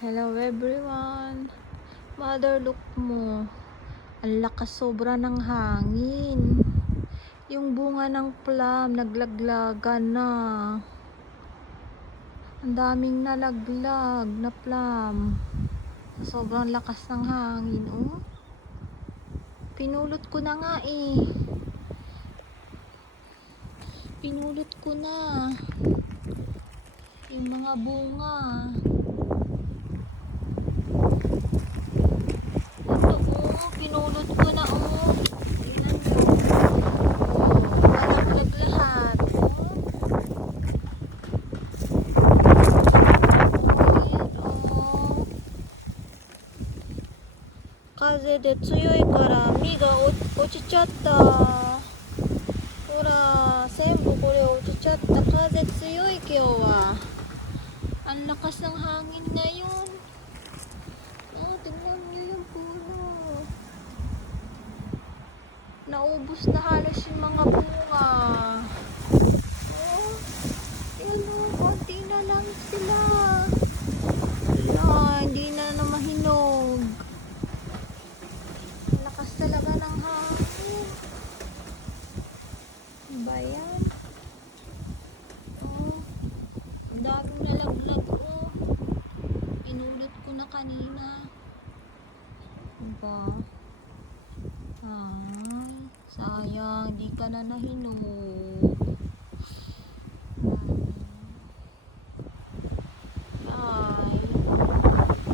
Hello everyone. Mother, look mo. Ang lakas sobra ng hangin. Yung bunga ng plum naglaglagan na. Ang daming nalaglag na plum. Sobrang lakas ng hangin, oh. Pinulot ko na nga eh. Pinulot ko na. Yung mga bunga. Pinulot ko na, oh. Tingnan mo. Nalaglag lahat, oh. Ayan, oh. Kaze de tsuyoy kara mi ga ochichatta. Hora, senbu kore ochichatta. Kaze tsuyoy kyou wa. Ang lakas ng hangin ngayon. Oh, tingnan niyo yung puno. Naubos na halos yung mga bunga. Oh, yun o, konti na lang sila. Wala, hindi na mahinog. Ang lakas talaga ng hangin. Ba yan? Oh, ang daming nalaglag, oh. Inulot ko na kanina. Diba? Ay, sayang, di ka na nahinog.